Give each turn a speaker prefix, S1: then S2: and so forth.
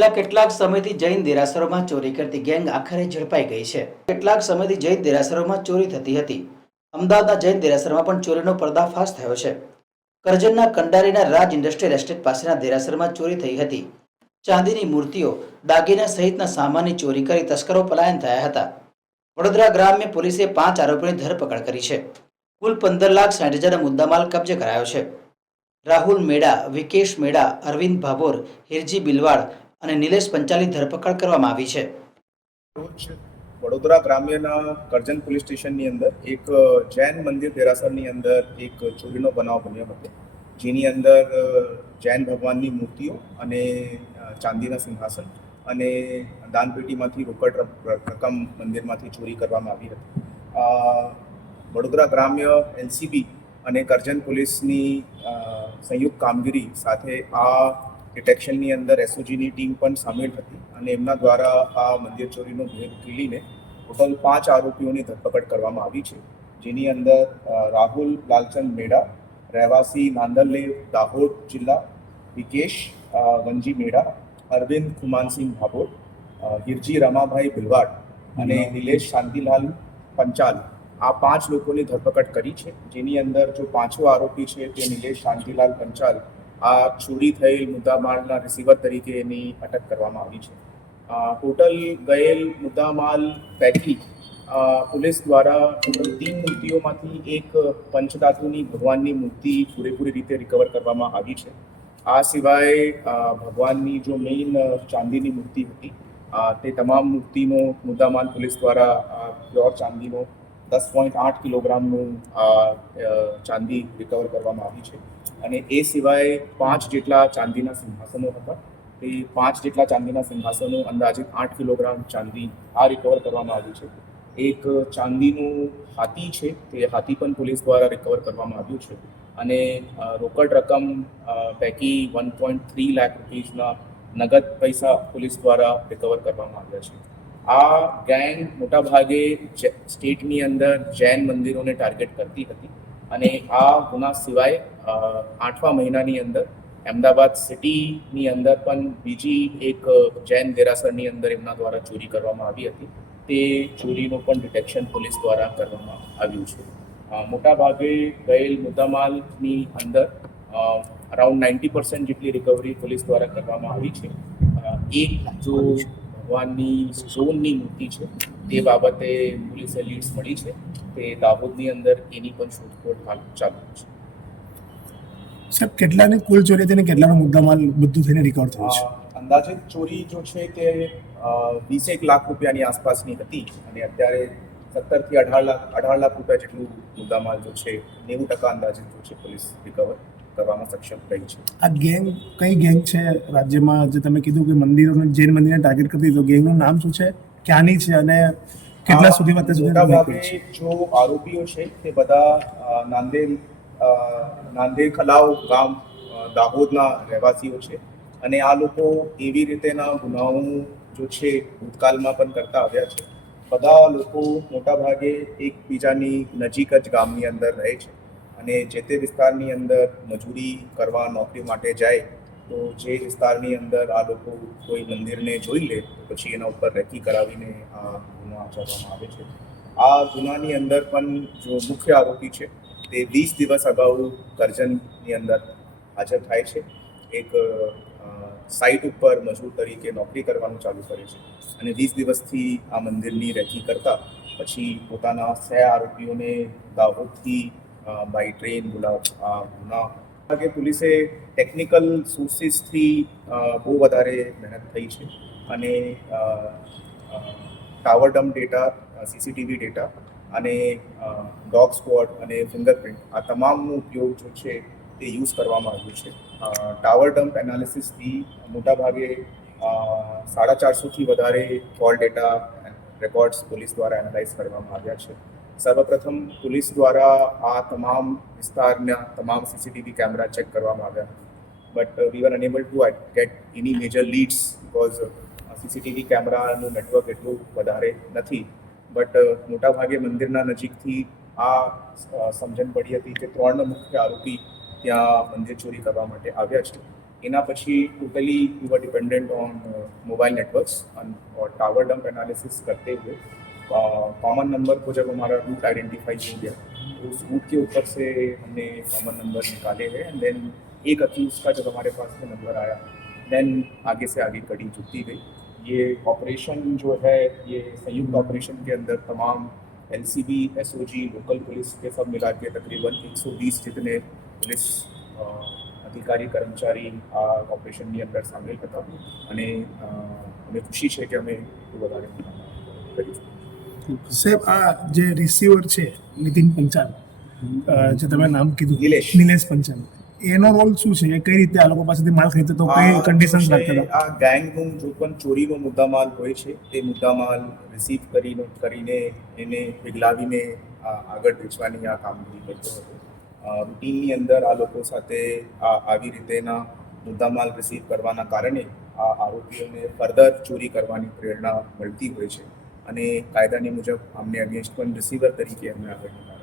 S1: છેલ્લા કેટલાક સમયથી જૈન દેરાસરોમાં ચોરી કરતી ગેંગ આખરે ઝડપાઈ ગઈ છે. કેટલાક સમયથી જૈન દેરાસરોમાં ચોરી થતી હતી. અમદાવાદના જૈન દેરાસરમાં પણ ચોરીનો પર્દાફાશ થયો છે. કરજણના કંડારીના રાજ ઇન્ડસ્ટ્રીયલ એસ્ટેટ પાસેના દેરાસરમાં ચોરી થઈ હતી. ચાંદીની મૂર્તિઓ, દાગીના સહિતના સામાનની ચોરી કરી તસ્કરો પલાયન થયા હતા. વડોદરા ગ્રામ્ય પોલીસે પાંચ આરોપીની ધરપકડ કરી છે. કુલ પંદર લાખ સાઠ હજારનો મુદ્દામાલ કબજે કરાયો છે. રાહુલ મેડા, વિકેશ મેડા, અરવિંદ ભાભોર, હિરજી બિલવાડ અને નિલેશ પંચાલની ધરપકડ કરવામાં આવી છે.
S2: વડોદરા ગ્રામ્યના કરજણ પોલીસ સ્ટેશનની અંદર એક જૈન મંદિર દેરાસરની અંદર એક ચોરીનો બનાવ બન્યો હતો. જેની અંદર જૈન ભગવાનની મૂર્તિઓ અને ચાંદીના સિંહાસન અને દાનપેટીમાંથી રોકડ રક- રકમ મંદિરમાંથી ચોરી કરવામાં આવી હતી. વડોદરા ગ્રામ્ય એલસીબી અને કરજણ પોલીસની સંયુક્ત કામગીરી સાથે આ ડિટેક્શનની અંદર એસઓજીની ટીમ પણ સામેલ હતી અને એમના દ્વારા આ મંદિર ચોરીનો ભેદ ખીલીને ટોટલ પાંચ આરોપીઓની ધરપકડ કરવામાં આવી છે. જેની અંદર રાહુલ લાલચંદ મેડા રહેવાસી નાંદરલેવ દાહોદ જિલ્લા વિકેશ વંજી મેડા અરવિંદ ખુમાનસિંહ ભાભોર અ, હિરજી રમાભાઈ ભિલવાડ અને નિલેશ શાંતિલાલ પંચાલ આ પાંચ લોકોની ધરપકડ કરી છે. જેની અંદર જો પાંચો આરોપી છે તે નિલેશ શાંતિલાલ પંચાલ આ ચોરી થયેલ મુદ્દામાલના રિસીવર તરીકે એની અટક કરવામાં આવી છે. ટોટલ ગયેલ મુદ્દામાલ પૈકી પોલીસ દ્વારા ટોટલ તીન મૂર્તિઓમાંથી એક પંચધાતુની ભગવાનની મૂર્તિ પૂરેપૂરી રીતે રિકવર કરવામાં આવી છે. આ સિવાય ભગવાનની જો મેઇન ચાંદીની મૂર્તિ હતી તે તમામ મૂર્તિનો મુદ્દામાલ પોલીસ દ્વારા પ્યોર ચાંદીનો દસ પોઈન્ટ આઠ કિલોગ્રામનું ચાંદી રિકવર કરવામાં આવી છે. અને એ સિવાય પાંચ જેટલા ચાંદીના સિંહાસનો હતા. તે પાંચ જેટલા ચાંદીના સિંહાસનો અંદાજિત આઠ કિલોગ્રામ ચાંદી આ રિકવર કરવામાં આવ્યું છે. એક ચાંદીનું હાથી છે, તે હાથી પણ પોલીસ દ્વારા રિકવર કરવામાં આવ્યું છે. અને રોકડ રકમ પૈકી વન પોઈન્ટ થ્રી લાખ રૂપીઝના નગદ પૈસા પોલીસ દ્વારા રિકવર કરવામાં આવ્યા છે. આ ગેંગ મોટાભાગે સ્ટેટની અંદર જૈન મંદિરોને ટાર્ગેટ કરતી હતી અને આ ગુના સિવાય આઠમા મહિનાની અંદર અમદાવાદ સિટીની અંદર પણ બીજી એક જૈન દેરાસરની અંદર એમના દ્વારા ચોરી કરવામાં આવી હતી. તે ચોરીનું પણ ડિટેક્શન પોલીસ દ્વારા કરવામાં આવ્યું છે. મોટાભાગે ગયેલ મુદ્દામાલની અંદર અરાઉન્ડ નાઇન્ટી પર્સન્ટ જેટલી રિકવરી પોલીસ દ્વારા કરવામાં આવી છે. એક જો ભગવાનની ઝોનની મૂર્તિ છે તે બાબતે પોલીસે લીડ્સ મળી છે તે દાહોદની અંદર એની પણ શોધખોળ હાલ ચાલુ છે.
S3: સાહેબ કેટલાની કુલ ચોરી હતી અને કેટલાનો મુદ્દામાલ બધું થઈને રિકવર થયો છે?
S2: અંદાજિત ચોરી જો છે તે વીસેક લાખ રૂપિયાની આસપાસની હતી અને અત્યારે સત્તરથી અઢાર લાખ અઢાર લાખ રૂપિયા જેટલું મુદ્દામાલ જો છે નેવું ટકા અંદાજિત જો છે પોલીસ રિકવર કરવામાં સક્ષમ રહી છે.
S3: આ ગેંગ કઈ ગેંગ છે? રાજ્યમાં જે તમે કીધું કે મંદિરોને જૈન મંદિરને ટાર્ગેટ કરતી તો ગેંગનું નામ શું છે? ક્યાંની છે અને કેટલા સુધીમાં અત્યાર સુધી
S2: જો આરોપીઓ છે તે બધા નાંદેડ નાંદેડ ખલાવ ગામ દાહોદના રહેવાસીઓ છે. અને આ લોકો એવી રીતેના ગુનાઓ જો છે ભૂતકાળમાં પણ કરતા આવ્યા છે. બધા લોકો મોટાભાગે એકબીજાની નજીક જ ગામની અંદર રહે છે. અને જે તે વિસ્તારની અંદર મજૂરી કરવા નોકરી માટે જાય, તો જે વિસ્તારની અંદર આ લોકો કોઈ મંદિરને જોઈ લે પછી એના ઉપર રેકી કરાવીને આ ગુનો આચરવામાં આવે છે. આ ગુનાની અંદર પણ જો મુખ્ય આરોપી છે, તે વીસ દિવસ અગાઉ કરજણની અંદર હાજર થાય છે. એક સાઇટ ઉપર મજૂર તરીકે નોકરી કરવાનું ચાલુ કરે છે અને વીસ દિવસથી આ મંદિરની રેકી કરતા પછી પોતાના સહ આરોપીઓને દાહોદથી બાય ટ્રેન આ ગુના કે પોલીસે ટેકનિકલ સોર્સિસથી બહુ વધારે મહેનત થઈ છે અને tower dump data CCTV data અને ડોગ સ્કોડ અને ફિંગરપ્રિન્ટ આ તમામનો ઉપયોગ જો છે તે યુઝ કરવામાં આવ્યું છે ટાવર ડમ્પ એનાલિસિસથી મોટાભાગે સાડા ચારસોથી વધારે કોલ ડેટા રેકોર્ડ્સ પોલીસ દ્વારા એનાલાઇઝ કરવામાં આવ્યા છે સર્વપ્રથમ પોલીસ દ્વારા આ તમામ વિસ્તારના તમામ સીસીટીવી કેમેરા ચેક કરવામાં આવ્યા. But we were unable to get any major leads because CCTV કેમેરાનું નેટવર્ક એટલું વધારે નથી. બટ uh, મોટાભાગે મંદિરના નજીકથી આ સમજણ પડી હતી કે ત્રણ મુખ્ય આરોપી ત્યાં મંદિર ચોરી કરવા માટે આવ્યા છે. એના પછી totally you are dependent on mobile networks or tower dump analysis કરતે હોય कॉमन नंबर को जब हमारा रूट आइडेंटिफाई हो गया तो उस रूट के ऊपर से हमने कॉमन नंबर निकाले हैं एंड देन एक अक्यूज का जब हमारे पास में नंबर आया देन आगे से आगे कड़ी जुड़ती गई ये ऑपरेशन जो है ये संयुक्त ऑपरेशन के अंदर तमाम L C B S O G local police के सब मिला के तकरीबन 120 जितने पुलिस अ, અધિકારી કર્મચારી આ ઓપરેશનની અંદર સામેલ હતા અને અ, અમને ખુશી છે કે અમે એટલું વધારે કરીશું
S3: સાહેબ આ જે રિસીવર છે નીતિન પંચાલ જે તમે નામ કીધું
S2: નિલેશ.
S3: પંચાલ એનો રોલ શું છે? કઈ રીતે આ લોકો પાસેથી માલ ખરીદતો તો કઈ કન્ડિશન રાખતા
S2: આ ગેંગનું જો પણ ચોરીનો મુદ્દામાલ હોય છે તે મુદ્દામાલ રિસીવ કરીને કરીને એને પીગલાવીને આગળ વેચવાની આ કામગીરી કરતો હતો. રૂટીનની અંદર આ લોકો સાથે આ આવી રીતેના મુદ્દામાલ રિસીવ કરવાના કારણે આ આરોપીઓને ફર્ધર ચોરી કરવાની પ્રેરણા મળતી હોય છે. અને કાયદાની મુજબ અમને અગેન્સ્ટ પણ રિસીવર તરીકે અમને આગળ